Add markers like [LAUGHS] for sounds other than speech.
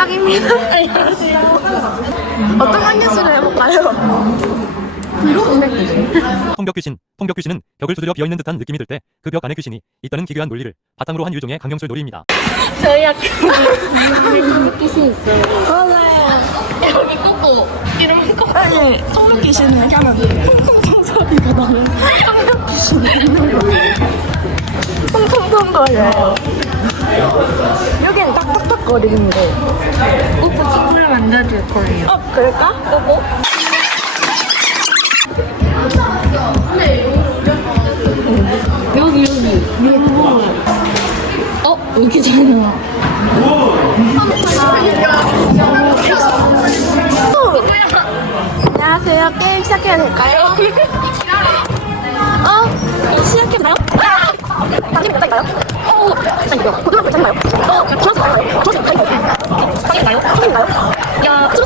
딱입니다. [LAUGHS] 어떤 관계수를 해볼까요? 통벽 귀신. 통벽 귀신은 벽을 두드려 비어있는 듯한 느낌이 들 때 그 벽 안의 귀신이 있다는 기괴한 논리를 바탕으로 한 일종의 강령술 놀이입니다. 저희 학교 귀신 있어요. 맞아요. 여기 꽂고 이러면 꽂고 아니 성벽 귀신은 이렇게 하면 통통통 소리가 나는 성벽 귀신이 있는 거예요. 통통통 거려요. 거리는 거. 꽂고 친구를 만져줄 거예요. 어 그럴까? 꽂고. 여기 여기 위에 어 여기잖아. 안녕하세요. 게임 시작해도 될까요? 어? 시작해도 되나요? 당신 몇 살인가요? 어, 잠시만요. 고등학교 괜찮나요? 야, 그